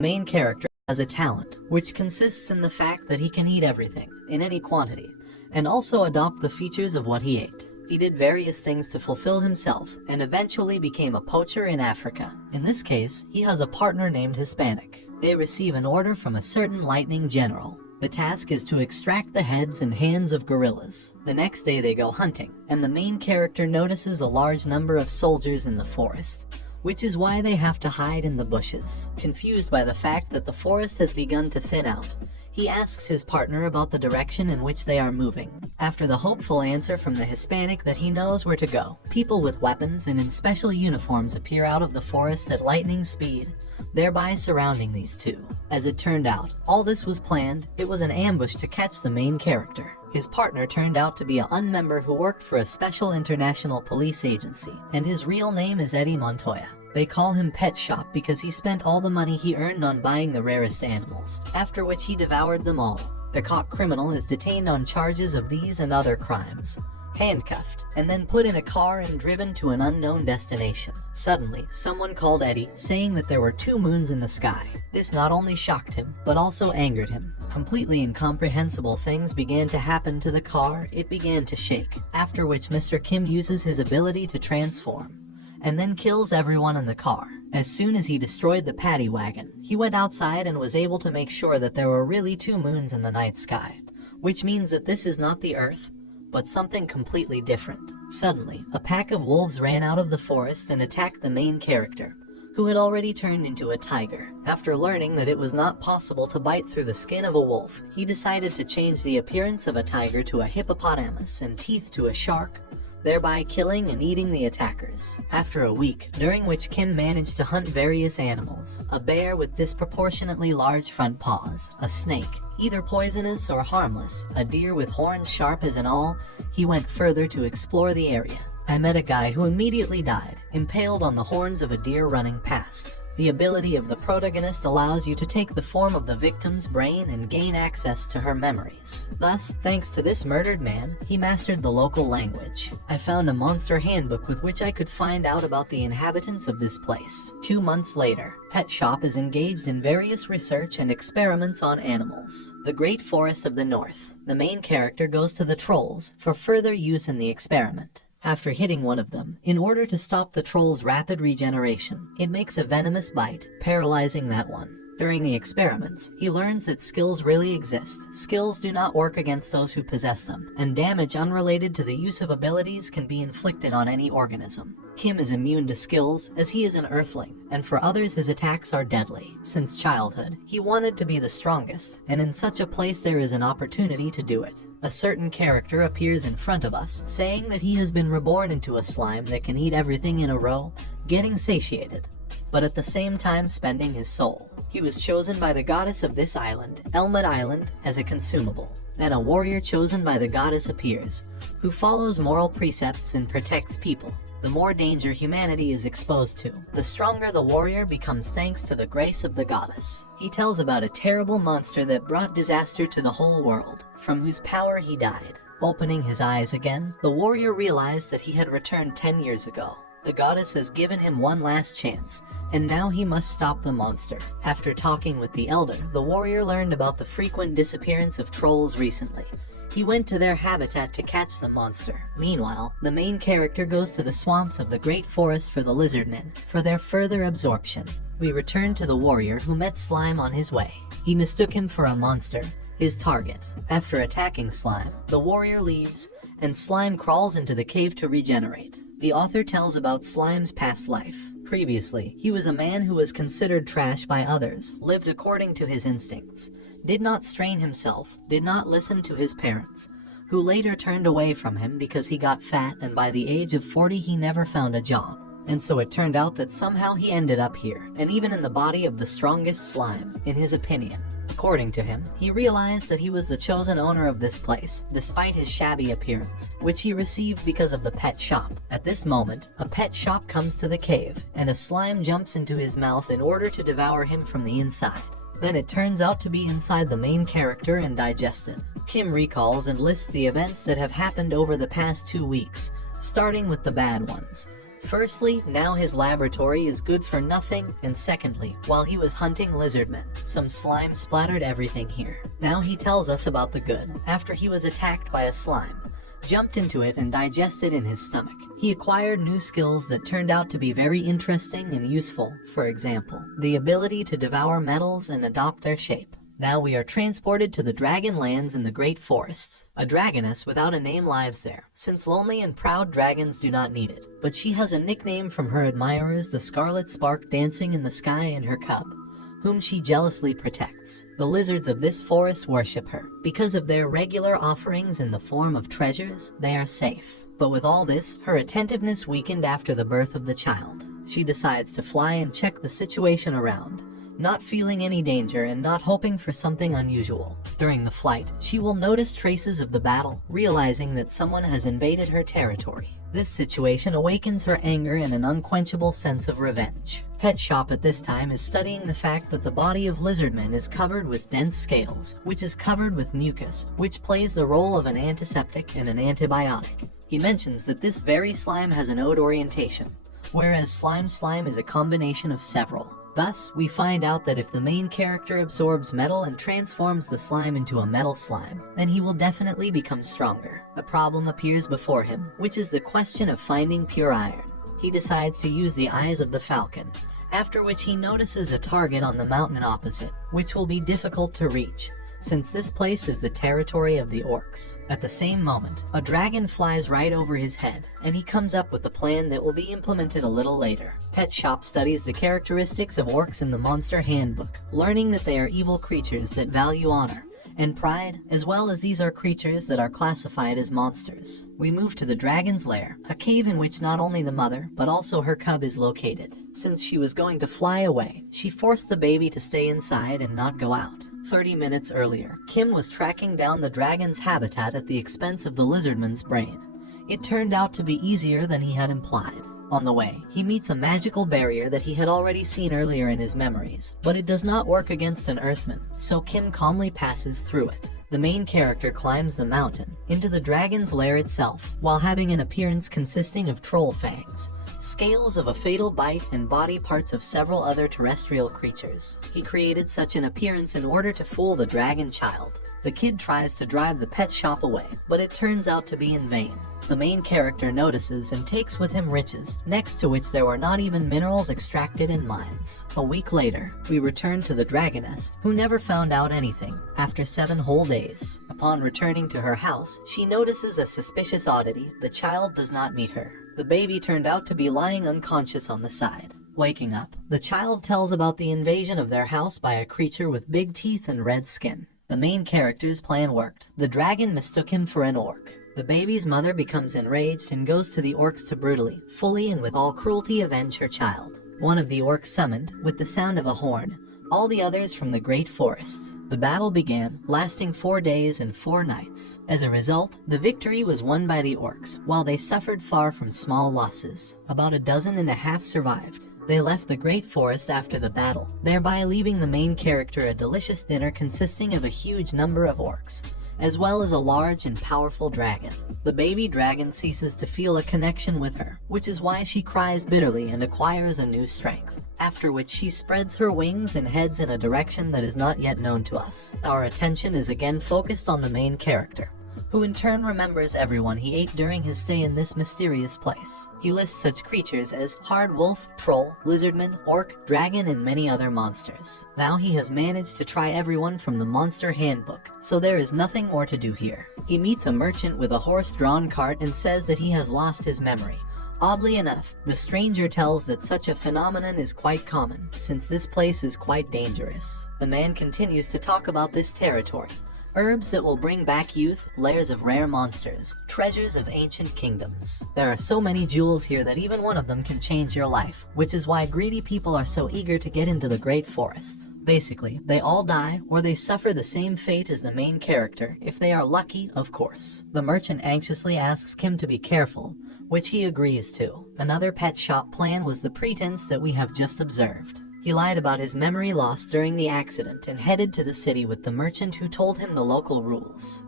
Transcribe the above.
The main character has a talent, which consists in the fact that he can eat everything, in any quantity, and also adopt the features of what he ate. He did various things to fulfill himself, and eventually became a poacher in Africa. In this case, he has a partner named Hispanic. They receive an order from a certain lightning general. The task is to extract the heads and hands of gorillas. The next day they go hunting, and the main character notices a large number of soldiers in the forest, which is why they have to hide in the bushes. Confused by the fact that the forest has begun to thin out, he asks his partner about the direction in which they are moving. After the hopeful answer from the Hispanic that he knows where to go, people with weapons and in special uniforms appear out of the forest at lightning speed, thereby surrounding these two. As it turned out, all this was planned. It was an ambush to catch the main character. His partner turned out to be a unmember who worked for a special international police agency, and his real name is Eddie Montoya. They call him Pet Shop because he spent all the money he earned on buying the rarest animals, after which he devoured them all. The caught criminal is detained on charges of these and other crimes, handcuffed, and then put in a car and driven to an unknown destination. Suddenly, someone called Eddie, saying that there were 2 moons in the sky. This not only shocked him, but also angered him. Completely incomprehensible things began to happen to the car. It began to shake, after which Mr. Kim uses his ability to transform, and then kills everyone in the car. As soon as he destroyed the paddy wagon, he went outside and was able to make sure that there were really 2 moons in the night sky, which means that this is not the Earth, but something completely different. Suddenly, a pack of wolves ran out of the forest and attacked the main character, who had already turned into a tiger. After learning that it was not possible to bite through the skin of a wolf, he decided to change the appearance of a tiger to a hippopotamus and teeth to a shark, thereby killing and eating the attackers. After a week, during which Kim managed to hunt various animals, a bear with disproportionately large front paws, a snake, either poisonous or harmless, a deer with horns sharp as an awl, he went further to explore the area. I met a guy who immediately died, impaled on the horns of a deer running past. The ability of the protagonist allows you to take the form of the victim's brain and gain access to her memories. Thus, thanks to this murdered man, he mastered the local language. I found a monster handbook with which I could find out about the inhabitants of this place. 2 months later, Pet Shop is engaged in various research and experiments on animals. The Great Forest of the North. The main character goes to the trolls for further use in the experiment. After hitting one of them, in order to stop the troll's rapid regeneration, it makes a venomous bite, paralyzing that one. During the experiments, he learns that skills really exist. Skills do not work against those who possess them, and damage unrelated to the use of abilities can be inflicted on any organism. Kim is immune to skills, as he is an Earthling, and for others his attacks are deadly. Since childhood, he wanted to be the strongest, and in such a place there is an opportunity to do it. A certain character appears in front of us, saying that he has been reborn into a slime that can eat everything in a row, getting satiated, but at the same time spending his soul. He was chosen by the goddess of this island, Elmut Island, as a consumable. Then a warrior chosen by the goddess appears, who follows moral precepts and protects people. The more danger humanity is exposed to, the stronger the warrior becomes thanks to the grace of the goddess. He tells about a terrible monster that brought disaster to the whole world, from whose power he died. Opening his eyes again, the warrior realized that he had returned 10 years ago. The goddess has given him one last chance, and now he must stop the monster. After talking with the elder, the warrior learned about the frequent disappearance of trolls recently. He went to their habitat to catch the monster. Meanwhile, the main character goes to the swamps of the Great Forest for the lizardmen, for their further absorption. We return to the warrior who met Slime on his way. He mistook him for a monster, his target. After attacking Slime, the warrior leaves, and Slime crawls into the cave to regenerate. The author tells about Slime's past life. Previously, he was a man who was considered trash by others, lived according to his instincts, did not strain himself, did not listen to his parents, who later turned away from him because he got fat, and by the age of 40 he never found a job. And so it turned out that somehow he ended up here, and even in the body of the strongest slime, in his opinion. According to him, he realized that he was the chosen owner of this place, despite his shabby appearance, which he received because of the pet shop. At this moment, a pet shop comes to the cave, and a slime jumps into his mouth in order to devour him from the inside. Then it turns out to be inside the main character and digested. Kim recalls and lists the events that have happened over the past 2 weeks, starting with the bad ones. Firstly, now his laboratory is good for nothing, and secondly, while he was hunting lizardmen, some slime splattered everything here. Now he tells us about the good. After he was attacked by a slime, jumped into it and digested in his stomach, he acquired new skills that turned out to be very interesting and useful. For example, the ability to devour metals and adopt their shape. Now we are transported to the Dragon Lands in the Great Forests. A dragoness without a name lives there, since lonely and proud dragons do not need it. But she has a nickname from her admirers, the scarlet spark dancing in the sky, and her cub, whom she jealously protects. The lizards of this forest worship her. Because of their regular offerings in the form of treasures, they are safe. But with all this, her attentiveness weakened after the birth of the child. She decides to fly and check the situation around, not feeling any danger and not hoping for something unusual. During the flight, she will notice traces of the battle, realizing that someone has invaded her territory. This situation awakens her anger and an unquenchable sense of revenge. Pet Shop at this time is studying the fact that the body of lizardmen is covered with dense scales, which is covered with mucus, which plays the role of an antiseptic and an antibiotic. He mentions that this very slime has an oat orientation, whereas slime is a combination of several. Thus, we find out that if the main character absorbs metal and transforms the slime into a metal slime, then he will definitely become stronger. A problem appears before him, which is the question of finding pure iron. He decides to use the eyes of the falcon, after which he notices a target on the mountain opposite, which will be difficult to reach, since this place is the territory of the orcs. At the same moment, a dragon flies right over his head, and he comes up with a plan that will be implemented a little later. Pet Shop studies the characteristics of orcs in the Monster Handbook, learning that they are evil creatures that value honor and pride, as well as these are creatures that are classified as monsters. We move to the dragon's lair, a cave in which not only the mother, but also her cub is located. Since she was going to fly away, she forced the baby to stay inside and not go out. 30 minutes earlier, Kim was tracking down the dragon's habitat at the expense of the lizardman's brain. It turned out to be easier than he had implied. On the way, he meets a magical barrier that he had already seen earlier in his memories, but it does not work against an Earthman, so Kim calmly passes through it. The main character climbs the mountain into the dragon's lair itself, while having an appearance consisting of troll fangs, scales of a fatal bite, and body parts of several other terrestrial creatures. He created such an appearance in order to fool the dragon child. The kid tries to drive the pet shop away, but it turns out to be in vain. The main character notices and takes with him riches, next to which there were not even minerals extracted in mines. A week later, we return to the dragoness, who never found out anything after 7 whole days. Upon returning to her house, she notices a suspicious oddity. The child does not meet her. The baby turned out to be lying unconscious on the side. Waking up, the child tells about the invasion of their house by a creature with big teeth and red skin. The main character's plan worked. The dragon mistook him for an orc. The baby's mother becomes enraged and goes to the orcs to brutally, fully and with all cruelty avenge her child. One of the orcs summoned, with the sound of a horn, all the others from the Great Forest. The battle began, lasting 4 days and 4 nights. As a result, the victory was won by the orcs, while they suffered far from small losses. About 12 survived. They left the Great Forest after the battle, thereby leaving the main character a delicious dinner consisting of a huge number of orcs, as well as a large and powerful dragon. The baby dragon ceases to feel a connection with her, which is why she cries bitterly and acquires a new strength, after which she spreads her wings and heads in a direction that is not yet known to us. Our attention is again focused on the main character, who in turn remembers everyone he ate during his stay in this mysterious place. He lists such creatures as hard wolf, troll, lizardman, orc, dragon, and many other monsters. Now he has managed to try everyone from the Monster Handbook, so there is nothing more to do here. He meets a merchant with a horse-drawn cart and says that he has lost his memory. Oddly enough, the stranger tells that such a phenomenon is quite common, since this place is quite dangerous. The man continues to talk about this territory, herbs that will bring back youth, lairs of rare monsters, treasures of ancient kingdoms. There are so many jewels here that even one of them can change your life, which is why greedy people are so eager to get into the Great Forest. Basically, they all die, or they suffer the same fate as the main character, if they are lucky, of course. The merchant anxiously asks Kim to be careful, which he agrees to. Another pet shop plan was the pretense that we have just observed. He lied about his memory loss during the accident and headed to the city with the merchant who told him the local rules.